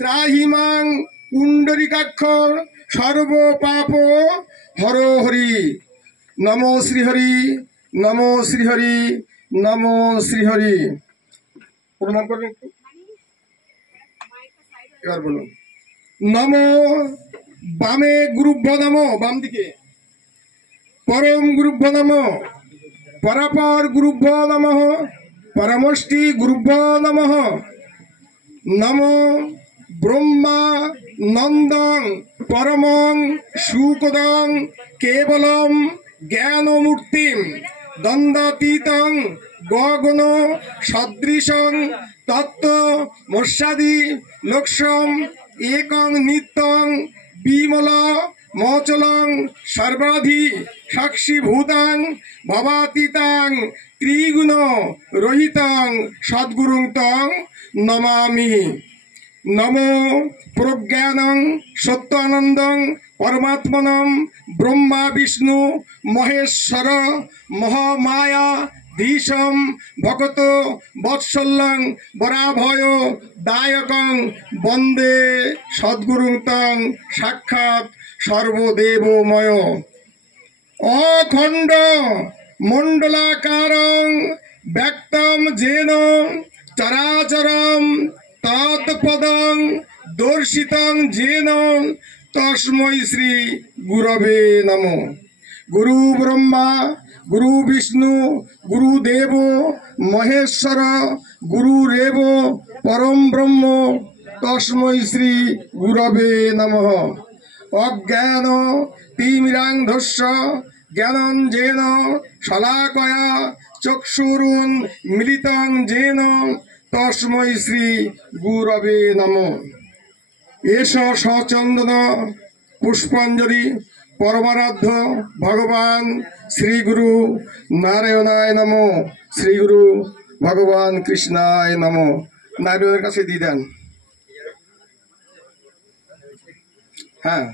ত্রাহিমাং পুণ্ডরিকাক্ষ সর্ব পাপ হর হরি। নমো শ্রীহরি, নমো শ্রীহরি, নমো শ্রীহরি। প্রণাম করবেন একটু। এবার বলুন নমো বামে গুরুভ্যো নমো, বাম দিকে পরম গুরুভ্যো নমো, পরাপর গুরুভ্যো নমঃ, পরমষ্টি গুরুভ্যো নমঃ। নমো ব্রহ্মা নন্দং পরমং সুখদং কেবলম জ্ঞানমূর্তিম দ্বন্দ্বাতীতং গগন সদৃশং তত্ত্ব মস্যাদি লোকসম একং নিত্যং বিমল মচলং সর্বাধি সাক্ষীভূতাং ভবাতীতাং ত্রিগুণ রহিতং সদ্গুরুং তং নমামি। নমো প্রজ্ঞানং সত্যানন্দং পরমাত্মনম ব্রহ্মা বিষ্ণু মহেশ্বর মহামায়া ধীশম ভগত বৎসল্যং বরাভয় দায়কং বন্দে সদ্গুরুং তং সাক্ষাৎ সর্বদেবময়। অখণ্ড মণ্ডলাকারং ব্যক্তম যেন চরাচরম তৎপদং দর্শিতং যেন তস্मै শ্রী গুরবে নমঃ। গুরু ব্রহ্মা গুরু বিষ্ণু গুরুদেব মহেশ্বর গুরুরেব পরম ব্রহ্ম তস্मै শ্রী গুরবে নমঃ। অজ্ঞান তিমিরান্ধস্য জ্ঞানঞ্জেন শলাকয়া চক্ষুরুন্মিলিতং যেন তস্मै শ্রী গুরবে নমঃ। এষ সচন্দন পুষ্পাঞ্জলি পরমারাধ্য ভগবান শ্রী গুরু নারায়ণায় নমঃ, শ্রী গুরু ভগবান কৃষ্ণায় নমঃ। নারায়ণের কাছে দিয়ে দেন। হ্যাঁ।